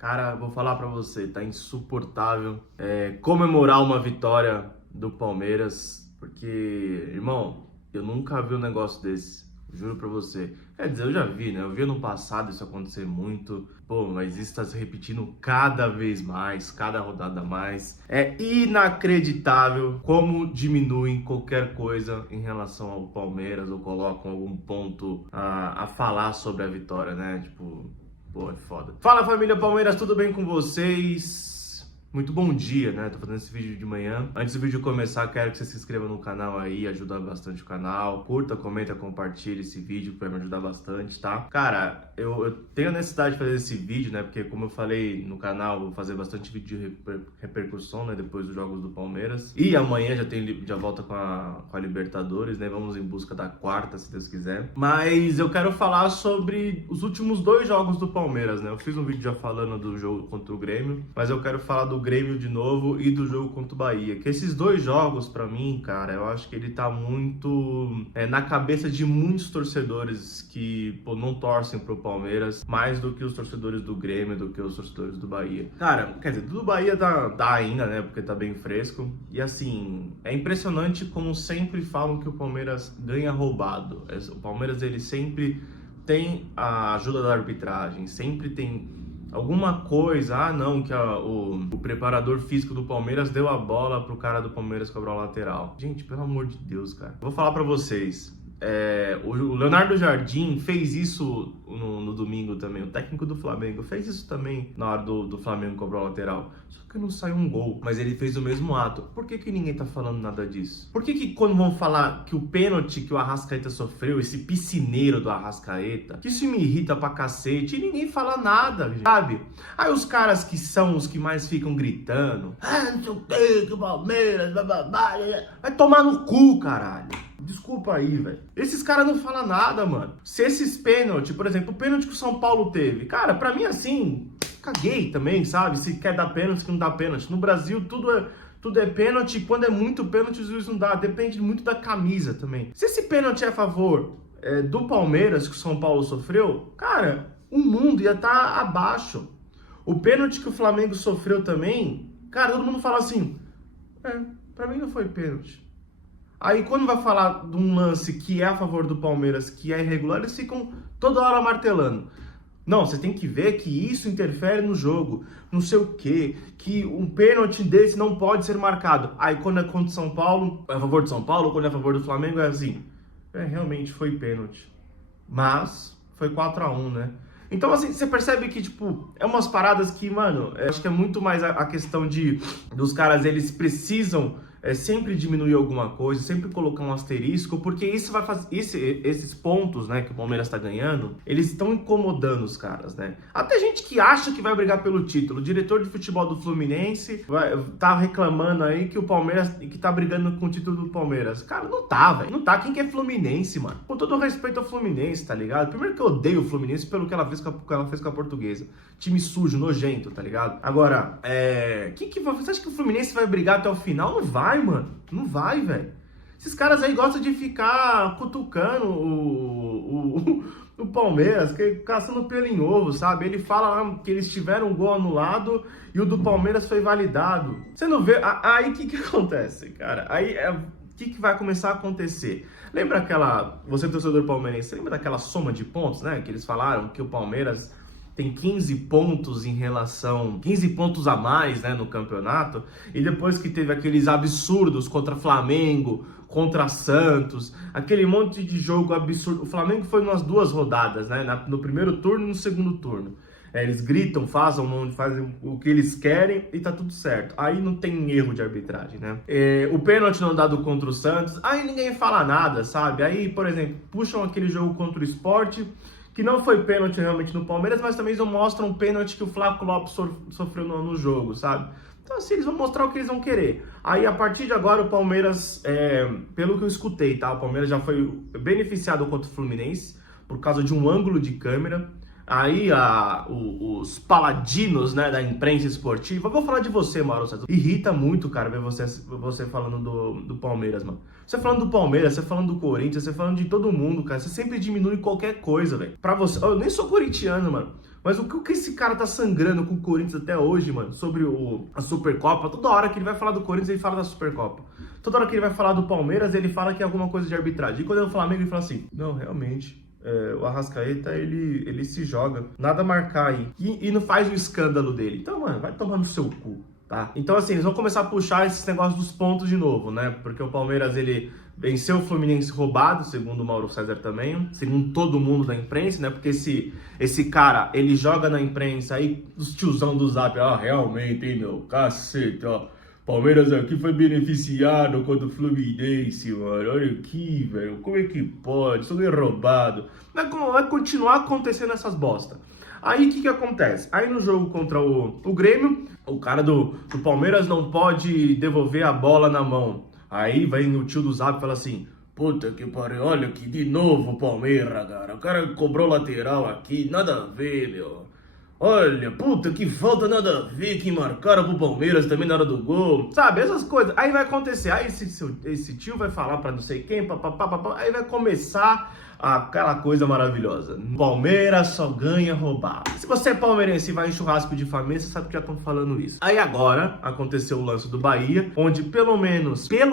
Cara, vou falar pra você, tá insuportável comemorar uma vitória do Palmeiras, porque, irmão, eu nunca vi um negócio desse, juro pra você. Quer dizer, eu já vi, né? Eu vi no passado isso acontecer muito, pô, mas isso tá se repetindo cada vez mais, cada rodada a mais. É inacreditável como diminuem qualquer coisa em relação ao Palmeiras ou colocam algum ponto a falar sobre a vitória, né? Tipo... Pô, é foda. Fala, família Palmeiras, tudo bem com vocês? Muito bom dia, né? Tô fazendo esse vídeo de manhã. Antes do vídeo começar, quero que você se inscreva no canal aí, ajuda bastante o canal. Curta, comenta, compartilha esse vídeo, que vai me ajudar bastante, tá? Cara, eu tenho a necessidade de fazer esse vídeo, né? Porque como eu falei no canal, vou fazer bastante vídeo de repercussão, né? Depois dos jogos do Palmeiras. E amanhã já volta com a Libertadores, né? Vamos em busca da quarta, se Deus quiser. Mas eu quero falar sobre os últimos 2 jogos do Palmeiras, né? Eu fiz um vídeo já falando do jogo contra o Grêmio, mas eu quero falar do Grêmio de novo e do jogo contra o Bahia. Que esses 2 jogos, pra mim, cara, eu acho que ele tá muito na cabeça de muitos torcedores que, pô, não torcem pro Palmeiras, mais do que os torcedores do Grêmio, do que os torcedores do Bahia. Cara, quer dizer, do Bahia tá ainda, né, porque tá bem fresco. E assim, é impressionante como sempre falam que o Palmeiras ganha roubado. O Palmeiras, ele sempre tem a ajuda da arbitragem, sempre tem alguma coisa, não, que o preparador físico do Palmeiras deu a bola pro cara do Palmeiras cobrar o lateral. Gente, pelo amor de Deus, cara. Vou falar pra vocês, o Leonardo Jardim fez isso no domingo também, o técnico do Flamengo fez isso também na hora do Flamengo cobrar o lateral. Só que não saiu um gol, mas ele fez o mesmo ato. Por que ninguém tá falando nada disso? Por que quando vão falar que o pênalti que o Arrascaeta sofreu, esse piscineiro do Arrascaeta, que isso me irrita pra cacete, e ninguém fala nada, sabe? Aí os caras que são os que mais ficam gritando, não sei o que o Palmeiras, vai tomar no cu, caralho. Desculpa aí, velho. Esses caras não falam nada, mano. Se esses pênaltis, por exemplo, o pênalti que o São Paulo teve, cara, pra mim assim, caguei também, sabe? Se quer dar pênalti, se não dá pênalti. No Brasil, tudo é pênalti. Quando é muito pênalti, o juiz não dá. Depende muito da camisa também. Se esse pênalti é a favor do Palmeiras, que o São Paulo sofreu, cara, o mundo ia estar abaixo. O pênalti que o Flamengo sofreu também, cara, todo mundo fala assim, pra mim não foi pênalti. Aí quando vai falar de um lance que é a favor do Palmeiras, que é irregular, eles ficam toda hora martelando. Não, você tem que ver que isso interfere no jogo, não sei o quê, que um pênalti desse não pode ser marcado. Aí quando é contra São Paulo, é a favor de São Paulo, quando é a favor do Flamengo, é assim, realmente foi pênalti. Mas foi 4-1, né? Então, assim, você percebe que, tipo, é umas paradas que, mano, acho que é muito mais a questão dos caras, eles precisam sempre diminuir alguma coisa, sempre colocar um asterisco, porque isso vai fazer, esses pontos, né, que o Palmeiras tá ganhando, eles estão incomodando os caras, né? Até gente que acha que vai brigar pelo título, o diretor de futebol do Fluminense tá reclamando aí que o Palmeiras, que tá brigando com o título do Palmeiras. Cara, não tá, velho, não tá. Quem que é Fluminense, mano? Com todo respeito ao Fluminense, tá ligado? Primeiro que eu odeio o Fluminense pelo que ela fez com a Portuguesa. Time sujo, nojento, tá ligado? Agora, você acha que o Fluminense vai brigar até o final? Não vai, mano. Não vai, velho. Esses caras aí gostam de ficar cutucando o Palmeiras, caçando pelo em ovo, sabe? Ele fala lá que eles tiveram um gol anulado e o do Palmeiras foi validado. Você não vê? Aí o que acontece, cara? Aí o que vai começar a acontecer? Lembra você torcedor palmeirense, lembra daquela soma de pontos, né? Que eles falaram que o Palmeiras tem 15 pontos 15 pontos a mais, né, no campeonato, e depois que teve aqueles absurdos contra Flamengo, contra Santos, aquele monte de jogo absurdo. O Flamengo foi umas 2 rodadas, né, no primeiro turno e no segundo turno. Eles gritam, fazem o que eles querem e tá tudo certo. Aí não tem erro de arbitragem, né? O pênalti não dado contra o Santos, aí ninguém fala nada, sabe? Aí, por exemplo, puxam aquele jogo contra o Sport, que não foi pênalti realmente no Palmeiras, mas também não mostram um pênalti que o Flávio Lopes sofreu no jogo, sabe? Então assim, eles vão mostrar o que eles vão querer. Aí a partir de agora o Palmeiras, pelo que eu escutei, tá? O Palmeiras já foi beneficiado contra o Fluminense por causa de um ângulo de câmera. Aí os paladinos, né, da imprensa esportiva, eu vou falar de você, Mauro César. Irrita muito, cara, ver você falando do Palmeiras, mano. Você falando do Palmeiras, você falando do Corinthians, você falando de todo mundo, cara. Você sempre diminui qualquer coisa, velho. Pra você, eu nem sou corintiano, mano. Mas o que esse cara tá sangrando com o Corinthians até hoje, mano, sobre a Supercopa, toda hora que ele vai falar do Corinthians, ele fala da Supercopa. Toda hora que ele vai falar do Palmeiras, ele fala que é alguma coisa de arbitragem. E quando é o Flamengo, ele fala assim, não, realmente, o Arrascaeta, ele se joga, nada a marcar aí. E não faz o escândalo dele. Então, mano, vai tomar no seu cu, tá? Então, assim, eles vão começar a puxar esses negócios dos pontos de novo, né? Porque o Palmeiras, ele venceu o Fluminense roubado, segundo o Mauro César também, segundo todo mundo da imprensa, né? Porque esse cara, ele joga na imprensa aí, os tiozão do Zap, realmente, hein, meu, cacete, ó. Palmeiras aqui foi beneficiado contra o Fluminense, mano. Olha aqui, velho. Como é que pode? Isso é roubado. Vai continuar acontecendo essas bosta. Aí o que acontece? Aí no jogo contra o Grêmio, o cara do Palmeiras não pode devolver a bola na mão. Aí vem o tio do Zap e fala assim, puta que pariu, olha aqui de novo o Palmeiras, cara. O cara cobrou lateral aqui, nada a ver, meu. Olha, puta, que falta nada a ver, que marcaram pro Palmeiras também na hora do gol. Sabe, essas coisas. Aí vai acontecer, aí esse tio vai falar pra não sei quem, papapá, aí vai começar aquela coisa maravilhosa. Palmeiras só ganha roubado. Se você é palmeirense e vai em churrasco de família, você sabe que já estão falando isso. Aí agora, aconteceu o lance do Bahia, onde pelo menos, tem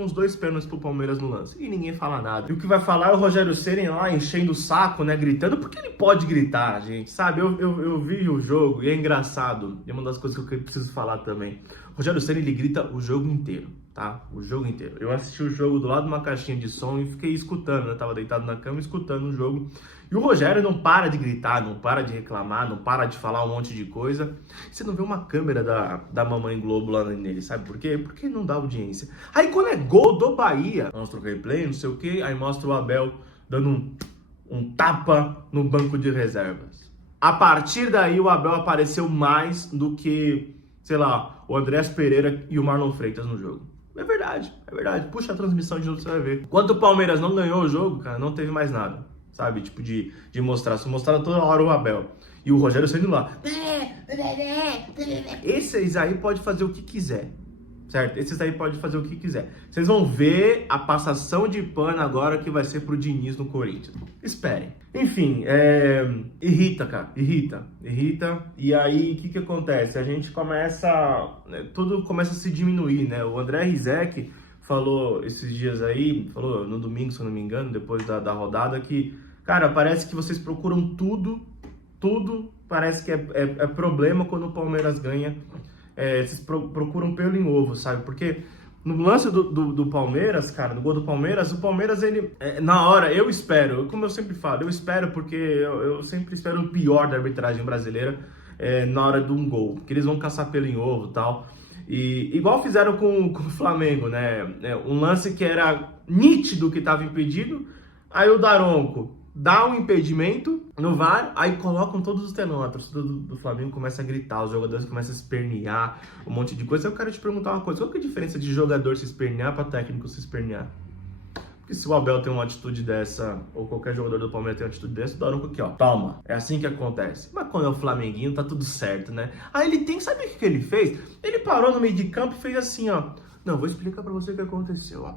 uns 2 pênaltis pro Palmeiras no lance. E ninguém fala nada. E o que vai falar é o Rogério Ceni lá, enchendo o saco, né, gritando, porque ele pode gritar, gente, sabe? Eu vi o jogo e é engraçado. E é uma das coisas que eu preciso falar também. O Rogério Ceni, ele grita o jogo inteiro, tá? O jogo inteiro. Eu assisti o jogo do lado de uma caixinha de som e fiquei escutando, né? Tava deitado na cama escutando o jogo. E o Rogério não para de gritar, não para de reclamar, não para de falar um monte de coisa. Você não vê uma câmera da Mamãe Globo lá nele, sabe por quê? Porque não dá audiência. Aí quando é gol do Bahia, mostra o replay, não sei o quê, aí mostra o Abel dando um tapa no banco de reservas. A partir daí o Abel apareceu mais do que, sei lá, o Andrés Pereira e o Marlon Freitas no jogo. É verdade. Puxa a transmissão de novo, você vai ver. Quando o Palmeiras não ganhou o jogo, cara, não teve mais nada, sabe? Tipo, de mostrar. Se mostrava toda hora o Abel. E o Rogério saindo lá. Esses aí pode fazer o que quiser, certo? Esses aí pode fazer o que quiser. Vocês vão ver a passação de pano agora que vai ser pro Diniz no Corinthians. Esperem. Enfim, irrita, cara. Irrita. E aí, o que acontece? A gente começa... tudo começa a se diminuir, né? O André Rizek falou esses dias aí, falou no domingo, se eu não me engano, depois da rodada, que, cara, parece que vocês procuram tudo, parece que é problema quando o Palmeiras ganha. Vocês procuram pelo em ovo, sabe? Porque no lance do Palmeiras, cara, no gol do Palmeiras, o Palmeiras, ele, na hora, eu espero, como eu sempre falo, eu espero porque eu sempre espero o pior da arbitragem brasileira na hora de um gol, que eles vão caçar pelo em ovo e tal. E igual fizeram com o Flamengo, né? Um lance que era nítido que estava impedido, aí o Daronco dá um impedimento no VAR, aí colocam todos os tenómetros do Flamengo, começa a gritar, os jogadores começam a espernear, um monte de coisa. Eu quero te perguntar uma coisa, qual que é a diferença de jogador se espernear para técnico se espernear? Porque se o Abel tem uma atitude dessa, ou qualquer jogador do Palmeiras tem uma atitude dessa, o Daronco aqui, ó, toma, é assim que acontece. Mas quando é o Flamenguinho, tá tudo certo, né? Aí ele tem, sabe o que ele fez? Ele parou no meio de campo e fez assim, ó. Não, vou explicar pra você o que aconteceu, ó.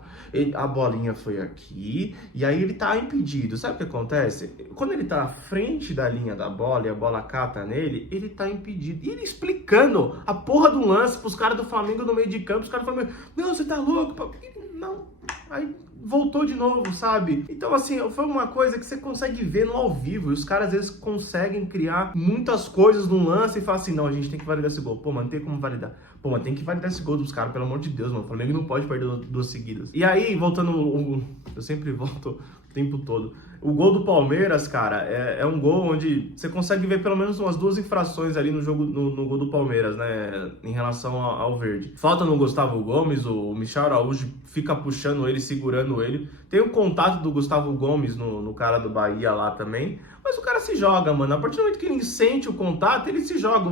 A bolinha foi aqui, e aí ele tá impedido. Sabe o que acontece? Quando ele tá à frente da linha da bola e a bola cata nele, ele tá impedido. E ele explicando a porra do lance pros caras do Flamengo no meio de campo, os caras falando, não, você tá louco? Não, aí voltou de novo, sabe? Então, assim, foi uma coisa que você consegue ver no ao vivo, e os caras às vezes conseguem criar muitas coisas no lance e falam assim, não, a gente tem que validar esse gol. Pô, mano, não tem como validar. Pô, mano, tem que validar esse gol dos caras, pelo amor de Deus, mano. O Flamengo não pode perder 2 seguidas. E aí, voltando, eu sempre volto o tempo todo. O gol do Palmeiras, cara, é um gol onde você consegue ver pelo menos umas 2 infrações ali no jogo, no gol do Palmeiras, né, em relação ao verde. Falta no Gustavo Gomes, o Michel Araújo fica puxando ele, segurando ele. Tem o contato do Gustavo Gomes no cara do Bahia lá também, mas o cara se joga, mano. A partir do momento que ele sente o contato, ele se joga.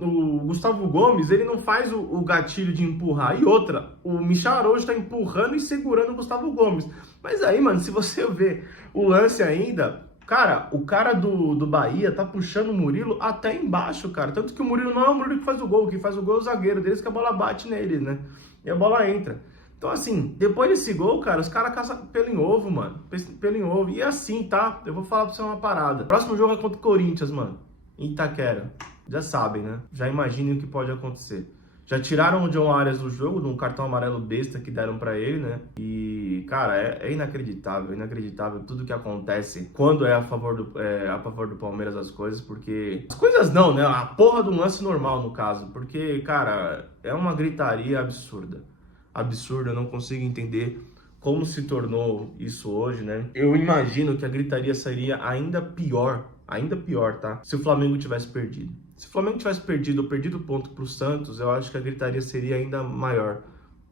O Gustavo Gomes, ele não faz o gatilho de empurrar. E outra, o Michel Araújo tá empurrando e segurando o Gustavo Gomes. Mas aí, mano, se você ver o lance ainda, cara, o cara do Bahia tá puxando o Murilo até embaixo, cara. Tanto que o Murilo não é o Murilo que faz o gol é o zagueiro deles, que a bola bate nele, né? E a bola entra. Então, assim, depois desse gol, cara, os caras caçam pelo em ovo, mano. Pelo em ovo. E assim, tá? Eu vou falar pra você uma parada. Próximo jogo é contra o Corinthians, mano. Em Itaquera. Já sabem, né? Já imaginem o que pode acontecer. Já tiraram o John Arias do jogo, de um cartão amarelo besta que deram pra ele, né? E, cara, é inacreditável tudo que acontece quando é a favor do Palmeiras as coisas, porque... As coisas não, né? A porra do lance normal, no caso. Porque, cara, é uma gritaria absurda. Absurda, eu não consigo entender como se tornou isso hoje, né? Eu imagino que a gritaria seria ainda pior, tá? Se o Flamengo tivesse perdido. Se o Flamengo tivesse perdido ou perdido ponto pro Santos, eu acho que a gritaria seria ainda maior,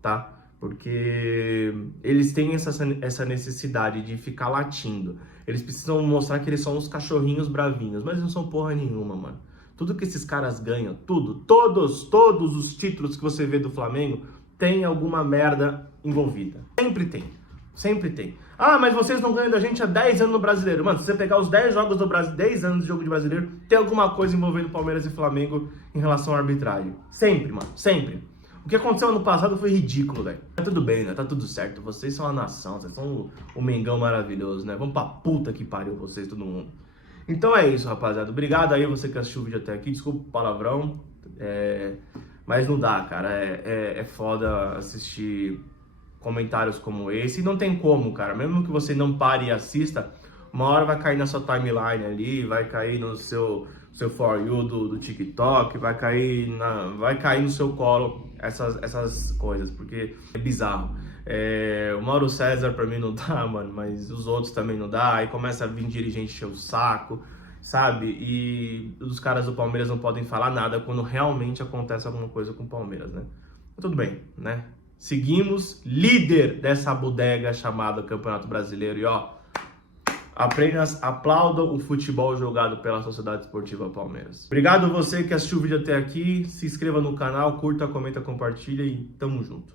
tá? Porque eles têm essa necessidade de ficar latindo. Eles precisam mostrar que eles são uns cachorrinhos bravinhos, mas não são porra nenhuma, mano. Tudo que esses caras ganham, todos os títulos que você vê do Flamengo, tem alguma merda envolvida. Sempre tem. Ah, mas vocês não ganham da gente há 10 anos no Brasileiro. Mano, se você pegar os 10 jogos do Brasil, 10 anos de jogo de Brasileiro, tem alguma coisa envolvendo Palmeiras e Flamengo em relação à arbitragem. Sempre, mano, sempre. O que aconteceu ano passado foi ridículo, velho. Tá tudo bem, né? Tá tudo certo. Vocês são a nação, vocês são o Mengão maravilhoso, né? Vamos pra puta que pariu vocês, todo mundo. Então é isso, rapaziada. Obrigado aí você que assistiu o vídeo até aqui. Desculpa o palavrão. Mas não dá, cara. É foda assistir comentários como esse. E não tem como, cara. Mesmo que você não pare e assista, uma hora vai cair na sua timeline ali, vai cair no seu For You do TikTok, vai cair no seu colo essas coisas, porque é bizarro. O Mauro César pra mim não dá, mano, mas os outros também não dá. Aí começa a vir dirigente encher o saco, sabe? E os caras do Palmeiras não podem falar nada quando realmente acontece alguma coisa com o Palmeiras, né? Mas tudo bem, né? Seguimos líder dessa bodega chamada Campeonato Brasileiro. E ó, apenas aplaudam o futebol jogado pela Sociedade Esportiva Palmeiras. Obrigado você que assistiu o vídeo até aqui. Se inscreva no canal, curta, comenta, compartilha e tamo junto.